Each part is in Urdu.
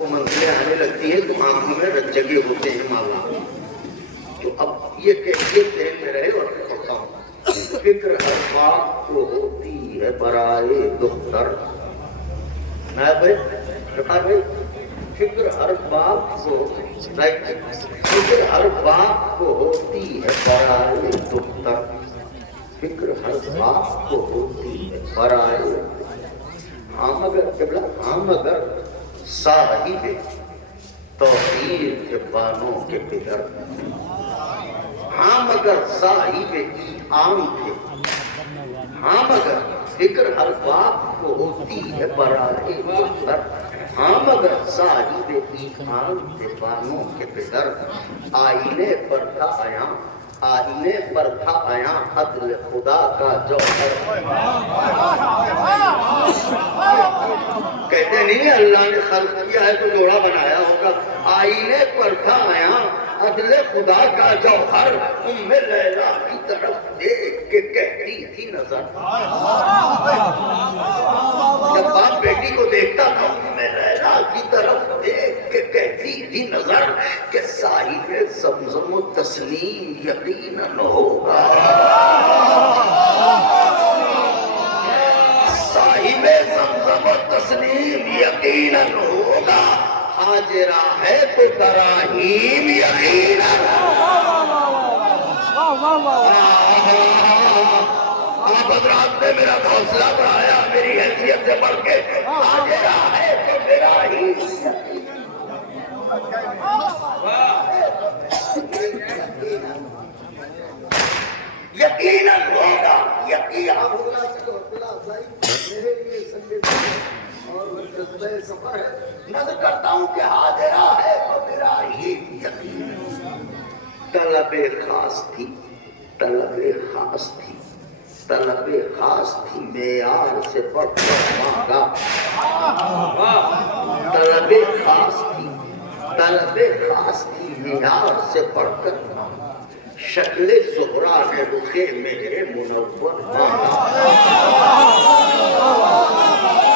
منزلیں آنے لگتی ہیں تو آنکھوں میں رنجگے ہوتے ہیں مالا. تو اب یہ کیفیت ذہن میں رہے اور میں پڑھتا ہوں. فکر ہر بات کو ہوتی ہے برائے دختر. بھائی فکر ہر باپ کو فکر ہر باپ کو ہوتی ہے برائے دختر. فکر ہر باپ کو ہوتی ہے برائے. ہاں مگر صاحب توحید کے بانوں کے پدر. ہاں مگر صاحب ایمان تھے. ہاں مگر فکر ہر باپ کو ہوتی ہے برائے دختر. ہاں مگر صاحب ایمان تھے بانوں کے پدر. آئینے پر تھا آیا آئینے پر تھا آیا عدل خدا کا جوہر. کہتے نہیں اللہ نے خلق کیا ہے تو جوڑا بنایا ہوگا. آئینے پر تھا آیا عدل خدا کا جوہر. ام لیلا کی طرف دیکھ کے کہتی تھی نظر. جب باپ بیٹی کو دیکھتا تھا ام لیلا کی طرف دیکھ کے کہتی تھی نظر کہ صاحب زمزم و تسلیم یقیناً ہوگا. صاحب زمزم و تسلیم یقیناً ہوگا. حاجرہ ہے تو تراہیم یقیناً. آپ حضرات نے میرا حوصلہ بڑھایا میری حیثیت سے بڑھ کے. حاجرہ ہے تو تراہیم یقیناً ہوگا. یقیناً ہوگا. میرے لیے سنڈے اور جذبہ سفر ہے. نظر کرتا ہوں کہ حاضرہ ہے تو میرا ہی یقین. طلب خاص تھی طلب خاص تھی طلب خاص تھی معیار سے بڑھ کر مانگا. طلب خاص تھی طلب خاص تھی معیار سے بڑھ کر مانگا. شکل زہرا نے رخے میرے منور مانگا.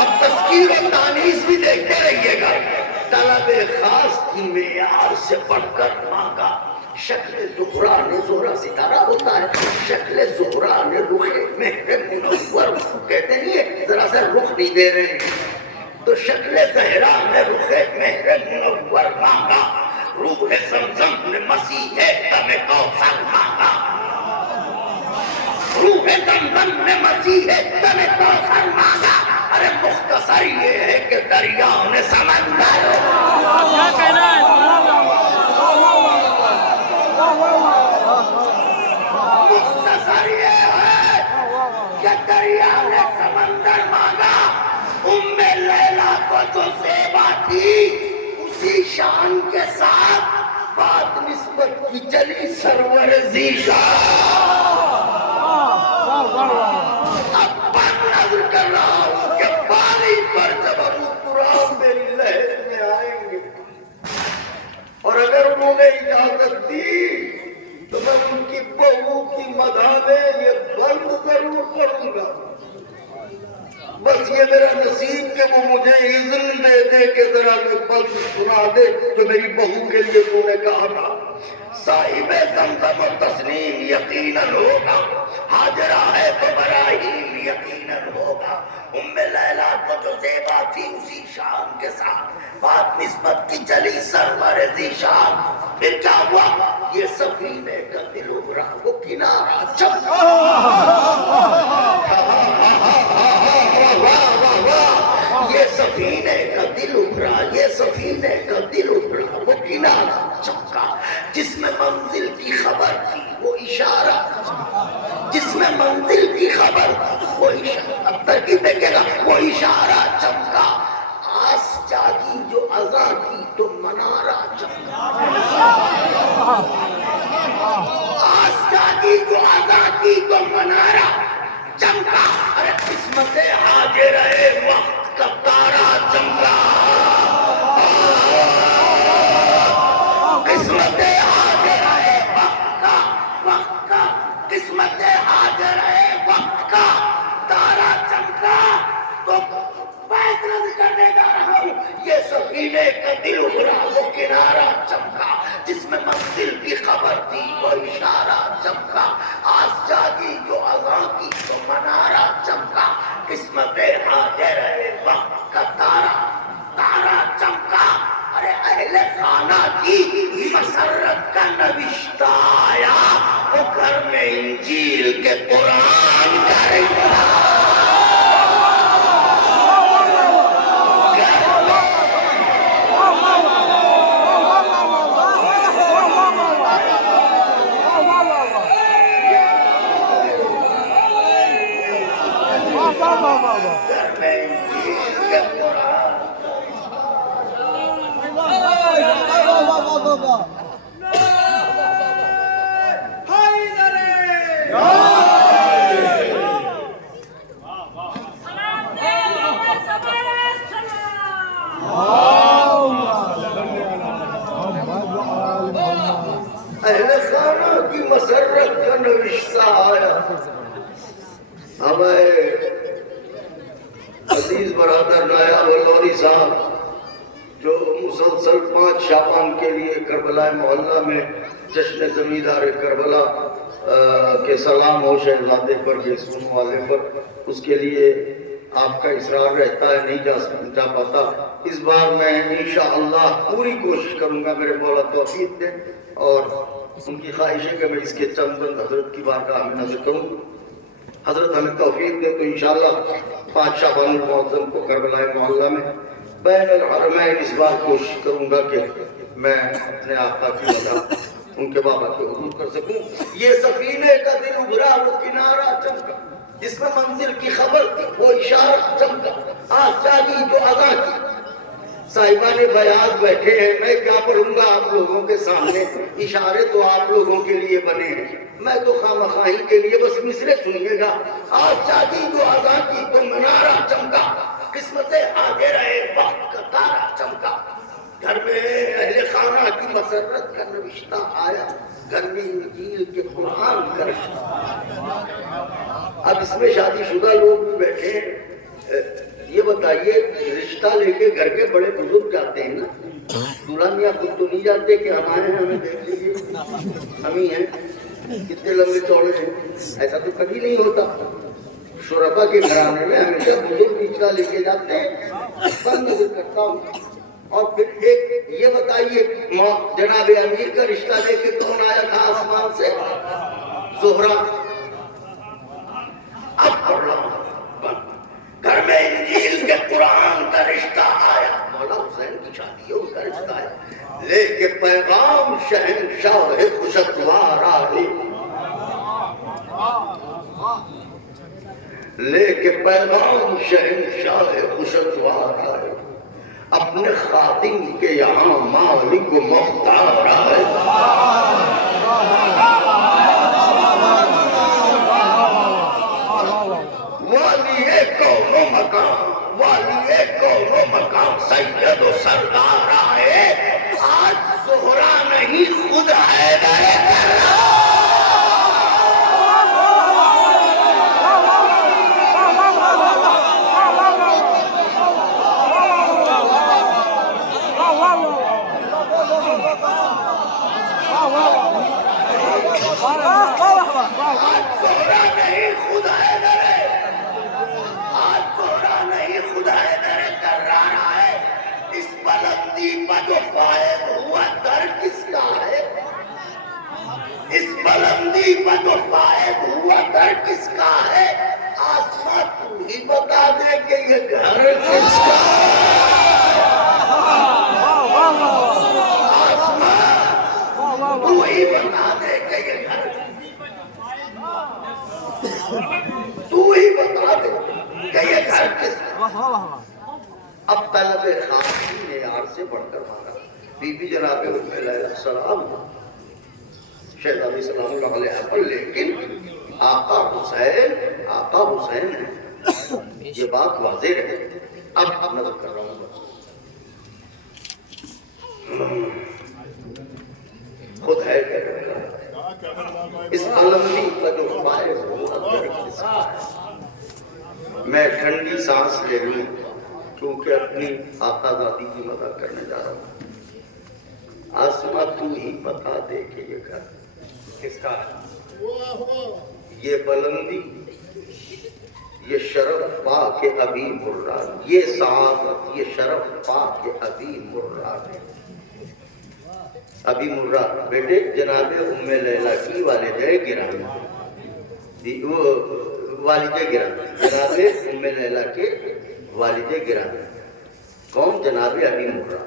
اب تذکیر و تانیث بھی دیکھتے رہیے گا. طلب خاص تھی معیار سے بڑھ کر مانگا. شکل زہرا نے زہرا ستارہ ہوتا ہے. شکل زہرا نے رخے میرے منور. کہتے نہیں ہے ذرا سا رخ نہیں دے رہے ہیں تو شکل زہرا نے رخے میرے منور مانگا. روح زمزم نے مسیح دم کوثر مانگا. روح زمزم نے مسیح دم کوثر مانگا. ارے مختصر یہ ہے کہ دریاؤں نے سمندر. کیا کہنا ہے؟ مختصر یہ ہے کہ دریاؤں نے سمندر مانگا. ام لیلا کو جو زیبا تھی اسی شان کے ساتھ بات نسبت کی چلی سرور ذیشان. اب میں نظر کر رہا ہوں کہ پانی پر جب ابو قرآن میری لہر میں آئیں گے اور اگر انہوں نے اجازت دی تو میں ان کی بہو کی مدح میں یہ بند ضرور کروں گا. بس یہ میرا نصیب کہ وہ مجھے اذن دے دے کہ ذرا میں بند سنا دے جو میری بہو کے لیے تو نے کہا تھا. صاحب زمزم و تسلیم یقیناً ہوگا. حاجرہ ہے تو براہیم یقیناً ہوگا. ام لیلا کو جو زیبا تھی اسی شان کے ساتھ بات نسبت کی چلی سرور ذیشان. پھر کیا ہوا؟ یہ سفینے کا دل ابھرا وہ کنارہ چمکا. یہ سفینے کا دل ابھرا یہ سفینے کا دل ابھرا وہ کنارہ چمکا. جس میں منزل کی خبر تھی وہ اشارہ. جس میں منزل کی خبر تھی وہ اشارہ. اب ترکیب دیکھے گا. وہ اشارہ چمکا. آس جاگی جو ازاں کی تو منارہ چمکا. آس جاگی جو ازاں کی تو منارہ چمکا. ارے قسمت حاضرہ وقت کا تارا چمکا. قسمت حاضرہ وقت کا قسمت حاضرہ وقت کا تارا چمکا. تو بیت نظر کرنے جا رہا ہوں. یہ سفینے کا دل ابھرا وہ کنارہ چمکا، جس میں منزل کی خبر تھی وہ اشارہ چمکا، آس جاگی جو اذاں کی تو منارہ چمکا، قسمت حاضر وقت کا تارا تارا چمکا۔ ارے اہل خانہ کی مسرت کا نوشتہ آیا، وہ گھر میں انجیل کے قرآن کا رشتہ۔ اہل خانہ کی مسرت کا نوشتہ آیا۔ ہمیں عزیز برادر نایاب اللودھی صاحب جو مسلسل 5 شعبان کے لیے کربلا محلہ میں جشن زمیندار کربلا کے سلام ہو شہزادے پر یہ سننے والے پر، اس کے لیے آپ کا اصرار رہتا ہے، نہیں جا پاتا۔ اس بار میں انشاءاللہ پوری کوشش کروں گا، میرے مولا توفیق دیں، اور ان کی خواہش ہے کہ میں اس کے چند بند حضرت کی بارگاہ میں نظر کروں۔ حضرت ہمیں توفیق دے تو انشاءاللہ 5 شعبان المعظم کو کربلا محلہ میں بین الحرمین اس بار کوشش کروں گا کہ میں اپنے آقا کی وجہ ان کے بابا کے حضور کر سکوں۔ یہ سفینے کا دل ابھرا وہ کنارہ چمکا، جس میں منزل کی خبر تھی وہ اشارہ چمکا، آس جاگی جو اذاں کی۔ صاحبان بیاض بیٹھے ہیں، میں کیا پڑھوں گا آپ لوگوں کے سامنے، اشارے تو آپ لوگوں کے لیے بنے ہیں، میں تو خامخواہی کے لیے بس مصرے سنیے گا۔ آس جاگی جو اذاں کی تو منارہ چمکا، قسمت حاضر وقت کا تارا چمکا، گھر میں اہل خانہ کی مسرت کا نوشتہ آیا، گھر میں انجیل کے قرآن کا رشتہ۔ اب اس میں شادی شدہ لوگ بھی بیٹھے ہیں، یہ بتائیے رشتہ لے کے گھر کے بڑے بزرگ جاتے ہیں نا، دلہن یا خود تو نہیں جاتے کہ ہمارے ہمیں دیکھ لیجیے ہم ہی ہیں، کتنے لمبے چوڑے ہیں، ایسا تو کبھی نہیں ہوتا۔ شرفا کے گھرانے میں ہمیشہ بزرگ رشتہ لے کے جاتے ہیں، بند نظر کرتا ہوں۔ اور پھر ایک یہ بتائیے جناب امیر کا رشتہ لے کے کون آیا تھا آسمان سے؟ زہرا۔ اب پڑھ رہا ہوں، گھر میں انجیل کے قرآن کا رشتہ آیا، مولا حسین کی شادی ہے، ان کا رشتہ ہے، لے کے پیغام شہنشاہ خوشتوار آئے، لے کے پیغام شہنشاہ خوشتوار آئے، اپنے خادم کے یہاں مالک و مختار آئے۔ والی کون و مقام، والی کون و مقام سید و سردار آئے، آج زہرا نہیں خود حیدر کرار۔ جو فائد ہوا در کس کا ہے، اس بلندی پر جو فائد ہوا در کس کا ہے، آسمان تو ہی بتا دے کہ یہ گھر کس کا ہے، آسمان تو ہی بتا دے کہ یہ گھر، تو ہی بتا دے کہ یہ گھر کس کا ہے۔ اب طلب خاتون نے یار سے بڑھ کر مارا، بی بی جناب علیہ السلام شہزادی سلام اللہ علیہ پر، لیکن آقا حسین ہے، یہ بات واضح ہے۔ اب نظر کر رہا ہوں، خود ہے اس علمی کا جو فائز ہوتا ہے، میں ٹھنڈی سانس لے لوں کیونکہ اپنی آقا دادی کی مدد کرنے جا رہا ہوں. آسما تو ہی بتا دے کہ یہ گھر کس کا ہے؟ یہ بلندی، یہ شرف پا کے ابھی مرا، یہ سعادت، یہ شرف پا کے ابھی مرا. ابھی مرا بیٹے جناب ام لیلہ کی والدہ گرامی، والدہ گرامی، جناب ام لیلہ کے والدہ گرامی کون؟ جناب ابھی مرا.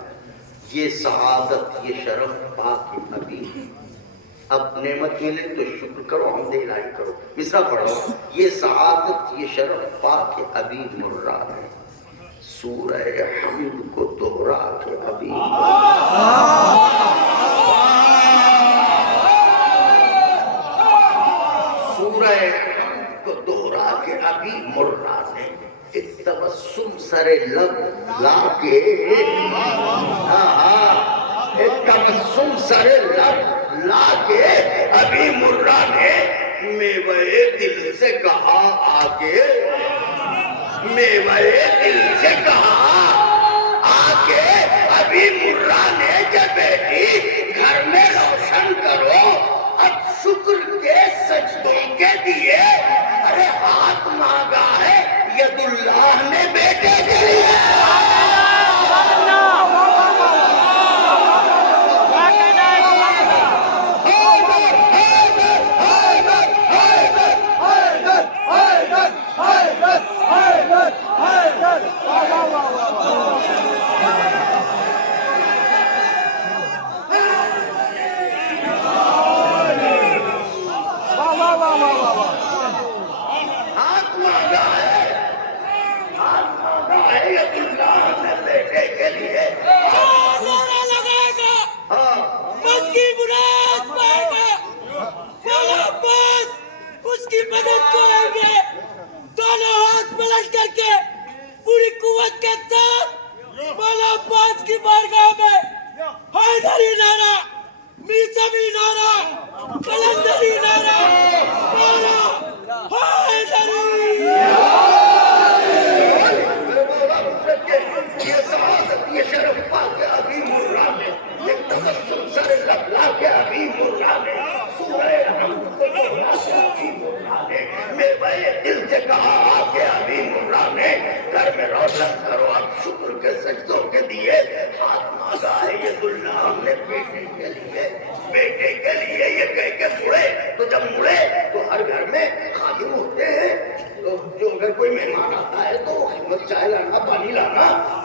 یہ سعادت، یہ شرف پا کے ابھی. اب نعمت ملے تو شکر کرو، حمد الہی کرو. مصرع پڑھو. یہ سعادت، یہ شرف پا کے ابھی مرا ہے، سورہ حمد کو دوہرا کے ابھی سورہ حمد کو دوہرا کے ابھی مرا ہے. ایک تبسم سر لب لا کے، ایک تبسم سر لب لا کے ابھی مرا نے میوے دل سے کہا آگے، میوے دل سے کہا آگے ابھی مرا نے کہ بیٹی گھر میں روشن کرو اب شکر کے سجدوں کے دیے. ارے ہاتھ مانگا ہے ید اللہ نے بیٹے کے لیے.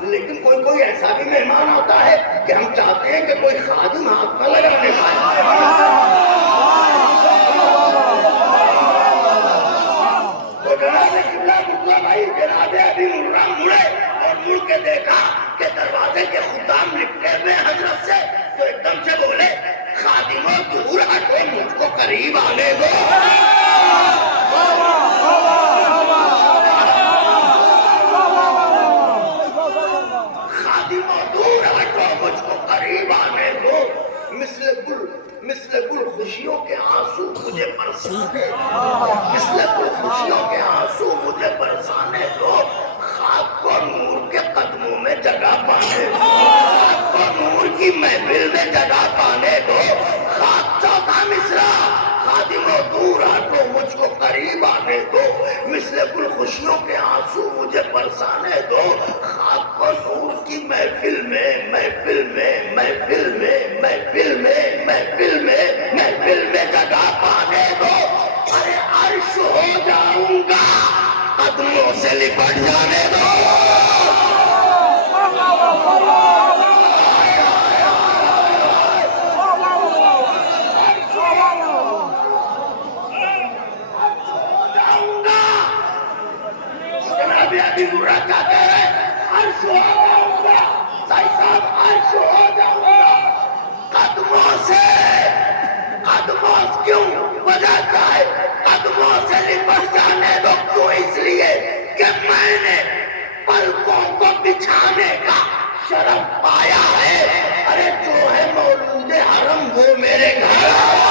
لیکن کوئی ایسا بھی مہمان ہوتا ہے کہ ہم چاہتے ہیں کہ کوئی خادم ہاتھ نہ لگانے پائے. تو جناب قبلہ مطلع بھائی جناب ابھی مرا مڑے اور مڑ کے دیکھا کہ دروازے کے خدام نکلے ہوئے حضرت سے، تو ایک دم سے بولے خادموں دور ہٹو مجھ کو قریب آنے دو. مثل گل خوشیوں کے آنسو مجھے برسانے دو، مثل گل خوشیوں کے آنسو مجھے برسانے دو. خاک کو نور کے قدموں میں جگہ پانے دو، خاک کو نور کی محفل میں جگہ پانے دو. خاک چوتھا مصرع خادموں دور ہٹو مجھ کو قریب آنے دو، مثل گل خوشیوں کے آنسو مجھے برسانے دو. خاک کو نور کی محفل میں محفل میں محفل میں محفل میں محفل میں محفل میں جگہ پانے دو. ارے عرش ہو جاؤں گا قدموں سے لپٹ جانے دو. ابھی برا کیا کہہ رہے ہیں؟ عرش ہو جاؤں گا سائی صاحب، عرش ہو جاؤں گا قدموں سے. قدموں کیوں؟ وجہ کیا ہے؟ قدموں سے لپٹ جانے دو. کیوں؟ اس لیے کہ میں نے پلکوں کو بچھانے کا شرف پایا ہے. ارے جو ہے مولود حرم وہ میرے گھر آیا.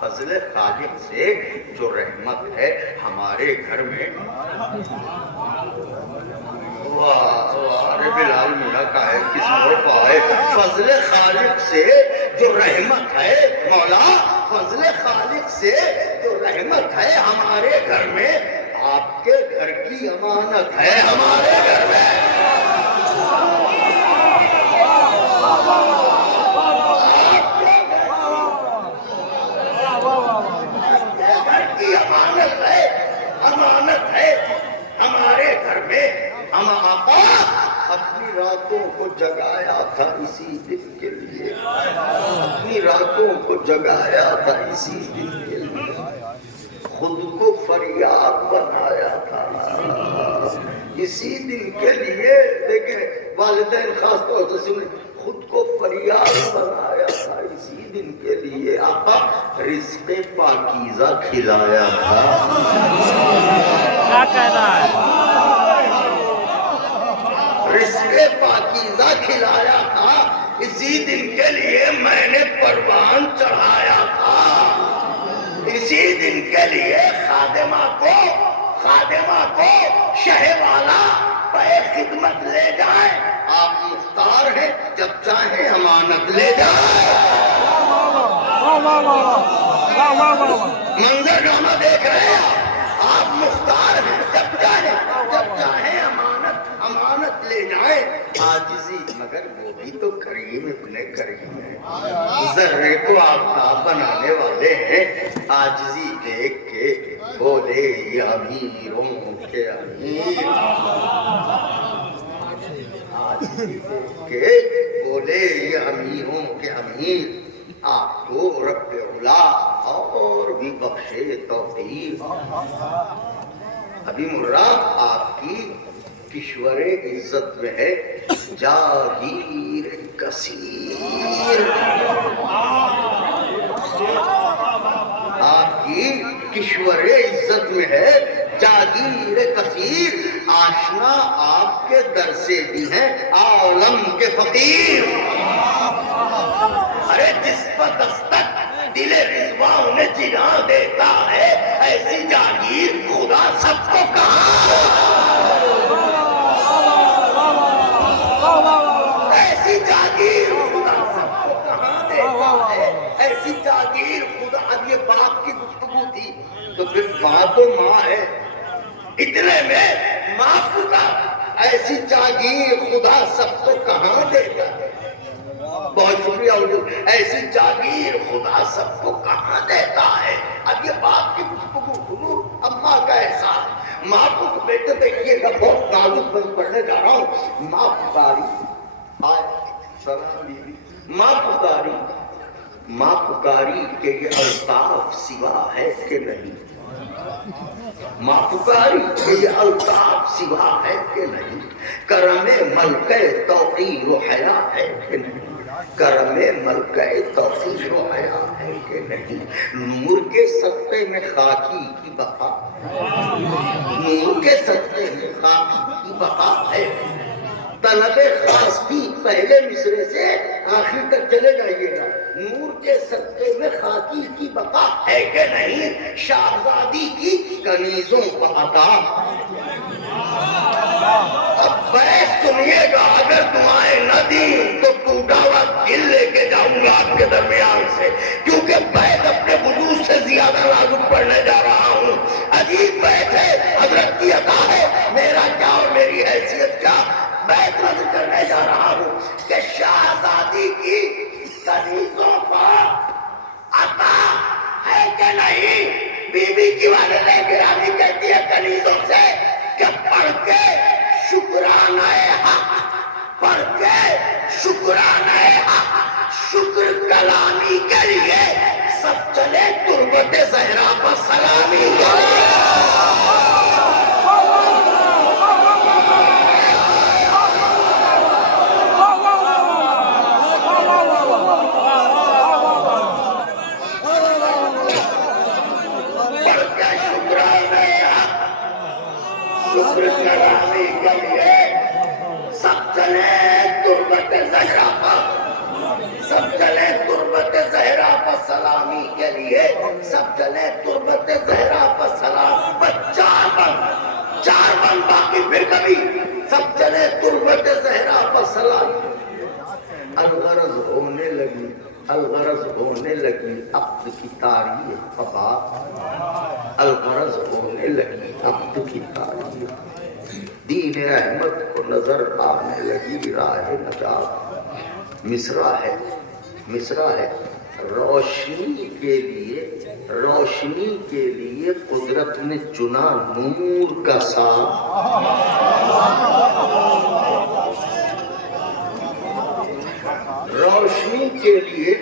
فضل خالق سے جو رحمت ہے ہمارے گھر میں واہ واہ رب العالمین کا ہے کس اور پائے فضل خالق سے جو رحمت ہے مولا فضل خالق سے جو رحمت ہے ہمارے گھر میں آپ کے گھر کی امانت ہے ہمارے گھر میں امانت ہے ہمارے گھر میں ہم آقا اپنی راتوں کو جگایا تھا اسی دن کے لیے اپنی راتوں کو جگایا تھا اسی دن کے لیے خود کو فریاد بنایا تھا اسی دن کے لیے دیکھیں والدین خاص طور سے سنیں خود کو فریاد بنایا تھا اسی دن کے لیے آقا رزق پاکیزہ کھلایا تھا کیا کہنا ہے رزق پاکیزہ کھلایا تھا اسی دن کے لیے میں نے پروان چڑھایا تھا اسی دن کے لیے خادمہ کو شہ والا پہ خدمت لے جائیں آپ مختار ہیں جب چاہیں امانت لے جائیں منظر نامہ دیکھ رہے ہیں آپ مختار ہیں جب چاہیں امانت لے جائیں عاجزی مگر وہ بھی تو کریم ابن کریم ہے ذرے کو آفتاب بنانے والے ہیں عاجزی دیکھ کے بولے یا امیروں کے امیر عاجزی دیکھ کے بولے یا امیروں کے امیر آپ کو رب اولا اور بھی بخشے توفیق ابھی مرہ آپ کی کشور عزت میں ہے جاگیر کثیر آپ کی کشور عزت میں ہے جاگیر کثیر آشنا آپ کے در سے بھی ہیں عالم کے فقیر ارے جس پر دستک دل رضواں انہیں جنا دیتا ہے ایسی جاگیر خدا سب کو کہاں ایسی جاگیر خدا سب کو کہاں دیتا ہے ایسی جاگیر خدا اب یہ باپ کی گفتگو تھی تو پھر ماں تو ماں ہے اتنے میں ماں کا ایسی جاگیر خدا سب کو کہاں دیتا ہے بہت شکریہ حضور ایسی جاگیر خدا سب کو کہاں دیتا ہے اب یہ باپ کی گفتگو حضور اماں کا احساس ماں کو بیٹے دیکھیے گا بہت نازک بند پڑھنے جا رہا ہوں ماں پکاری ماں پکاری کہ یہ الطاف سوا ہے کہ نہیں ماں پکاری کہ یہ الطاف سوا ہے کہ نہیں کرم ملکہ توقیر و حیا ہے کہ نہیں کرم ملکہ توقیر و حیا ہے کہ نہیں نور کے صدقے میں خاکی کی بقا نور کے صدقے میں خاکی کی بقا ہے طلب خاصی پہلے مصرے سے آخر تک چلے جائیے گا نور کے صدقے میں خاکی کی بقا ہے کہ نہیں شہزادی کی کنیزوں کا عطا اب بیس سنیے گا اگر دعائیں نہ دی تو ٹوٹا ہوا دل لے کے جاؤں گا آپ کے درمیان سے کیونکہ بیت اپنے وجود سے زیادہ نازک پڑھنے جا رہا ہوں عجیب بیت ہے حضرت کی عطا ہے میرا کیا اور میری حیثیت کیا بیت نظر کرنے جا رہا ہوں کہ شہزادی کی کنیزوں پر عطا ہے کہ نہیں بی بی کی والدہ گرامی کہتی ہے کنیزوں سے کہ پڑھ کے شکرانہ حق پڑھ کے شکرانہ حق شکر کلامی کے لیے سب چلے تربت زہرا پر سلامی کے لیے شکر کلامی کے لیے سب چلے تربت زہرا پر سب چلے تربت زہرا پر سلامی کے لیے سب چلے تربت زہرا پر سلام، بس چار بن باقی پھر کبھی سب چلے تربت زہرا پر سلام۔ الغرض ہونے لگی عقد کی تاریخ پبا، الغرض ہونے لگی عقد کی تاریخ، دین احمد کو نظر آنے لگی راہ نجات۔ مصرع ہے روشنی کے لیے قدرت نے چنا نور کا ساتھ، روشنی کے لیے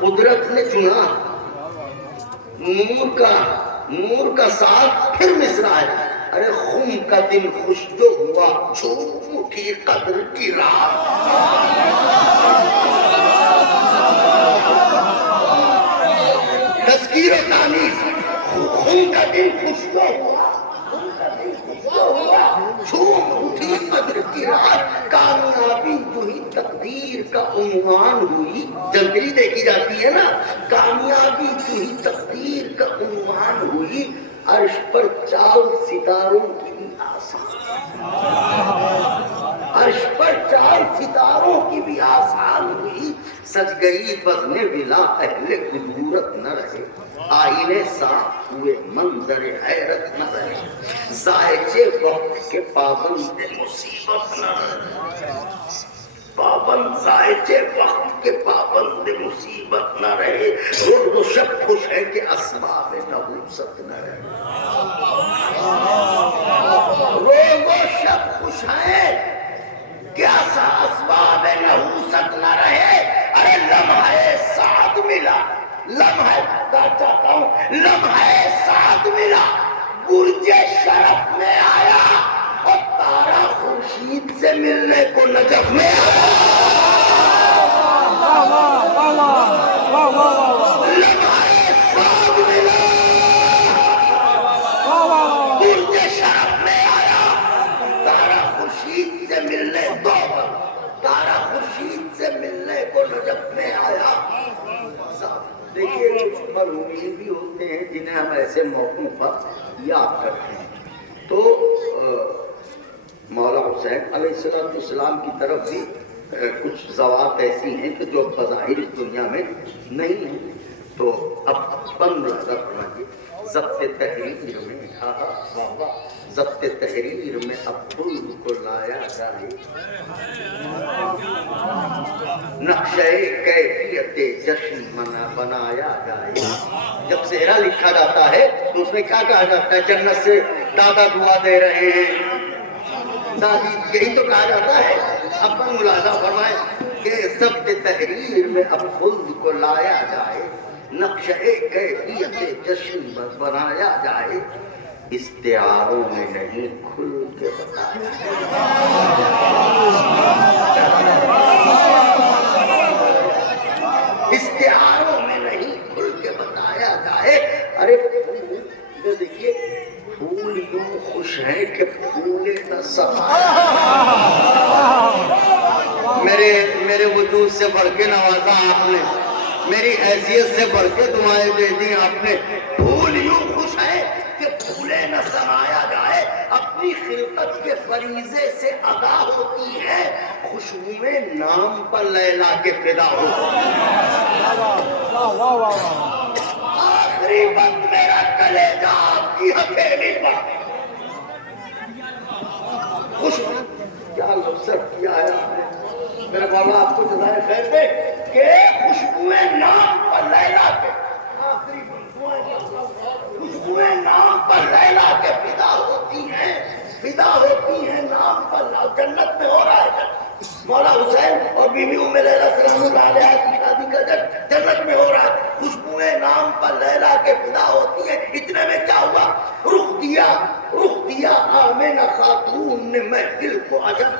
قدرت نے چنا نور کا ساتھ۔ پھر مصرع ہے ارے خم کا دن خوش جو ہوا جھوٹ اٹھی قدر کی رات۔ تذکیر و تانیث، خم کا دن خوش جو ہوا جھوم اٹھی قدر کی رات، کامیابی جو ہی تقدیر کا عنوان ہوئی۔ جنتری دیکھی جاتی ہے نا، کامیابی جو ہی تقدیر کا عنوان ہوئی، عرش پر چال ستاروں کی بھی آسان، عرش پر چال ستاروں کی بھی آسان ہوئی، سج گئی بزم ولا اہل قدورت نہ رہے، آئینے صاف ہوئے منظر حیرت نہ رہے، ذائچے وقت کے پابند مصیبت نہ رہے، ذائچے وقت کے پابند مصیبت نہ رہے، روز و شب خوش ہے کہ اسباب نحوست نہ رہے، روز و شب خوش ہے کہ اسباب نحوست نہ رہے۔ ارے لمحہ سعد ملا، لمحہ سعد ملا، برج شرف میں آیا اور تارا خورشید سے ملنے کو نجف میں آیا۔ لمحہ سعد ملا، برج شرف میں آیا، تارا خورشید سے ملنے کو، تارا خورشید سے ملنے کو نجف میں آیا۔ دیکھیے کچھ مرحومین بھی ہوتے ہیں جنہیں ہم ایسے موقعوں پر یاد کرتے ہیں، تو مولا حسین علیہ السلام کی طرف بھی کچھ ضوابط ایسی ہیں کہ جو بظاہر اس دنیا میں نہیں ہیں، تو اب بند نظر فرمائیے۔ ضبط تحریر میں ضبط تحریر میں اب پھول کو لایا جائے، نقشہ کیفیت جشن بنایا جائے۔ جب صحرا لکھا جاتا ہے تو اس میں کیا کہا جاتا ہے؟ جنت سے دادا دعا دے رہے ہیں، دادی، یہی تو کہا جاتا ہے۔ اب ملاحظہ فرمائے کہ ضبط تحریر میں اب خلد کو لایا جائے، نقشہ کیفیت جشن بنایا جائے، استعاروں میں نہیں کھل کے بتایا جائے، استعاروں میں نہیں کھل کے بتایا جائے۔ ارے دیکھیے پھول یوں خوش ہیں کہ پھولے نہ سمایا، میرے وجود سے بڑھ کے نوازا آپ نے، میری حیثیت سے بڑھ کے دعائیں دے دی آپ نے۔ پھول یوں خوش ہیں کہ پھولے نہ سمایا جائے، اپنی خلقت کے فریضے سے ادا ہوتی ہے، خوشبوئیں نام پر لیلا کے فدا ہوتی ہیں۔ آخری وقت میرا کلیجہ آپ کی ہتھیلی پر خوشبو، کیا لفظ کیا ہے آپ نے، میرے مولا آپ کو جزائے خیر دے کہ خوشبوئیں نام پر لیلا کے، آخری خوشبوئیں نام پر لیلا کے فدا ہوتی ہیں، فدا ہوتی ہیں نام پر۔ جنت میں ہو رہا ہے مولا حسین اور بی بی ام لیلا سلام اللہ علیہا کی شادی کا جنت میں ہو رہا ہے، خوشبوئیں نام پر لیلا کے فدا ہوتی ہیں۔ اتنے میں کیا ہوا؟ رخ دیا آمنہ خاتون نے محفل کو عجب،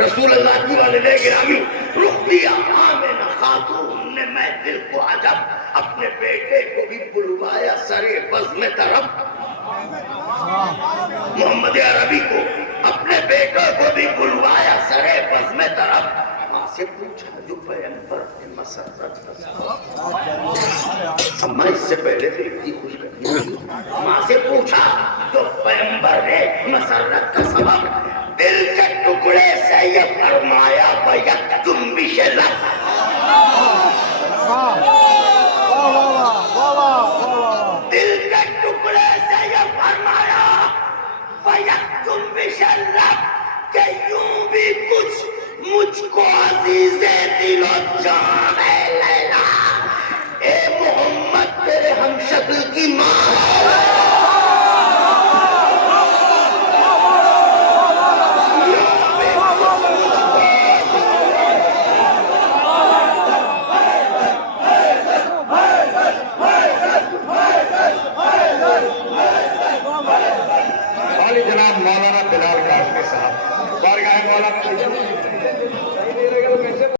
رسول اللہ کی والدہ گرامی، رخ دیا آمنہ خاتون نے محفل کو عجب، اپنے بیٹے کو بھی بلوایا سرے بزم طرب، محمد عربی کو اپنے بیٹوں کو بھی بلوایا سرے بزم طرب۔ ماں سے پوچھا جو پیغمبر مسرت اما اس سے پہلے تو اتنی خوش کرنی ماں سے پوچھا جو پیغمبر ہے مسرت کا سبب دل کے ٹکڑے سے یہ فرمایا بیک جنبش لب دل کے ٹکڑے سے یہ فرمایا بیک جنبش لب کہ یوں بھی کچھ مجھ کو عزیز دل و جان ہے لیلا اے محمد تیرے ہم شکل کی ماں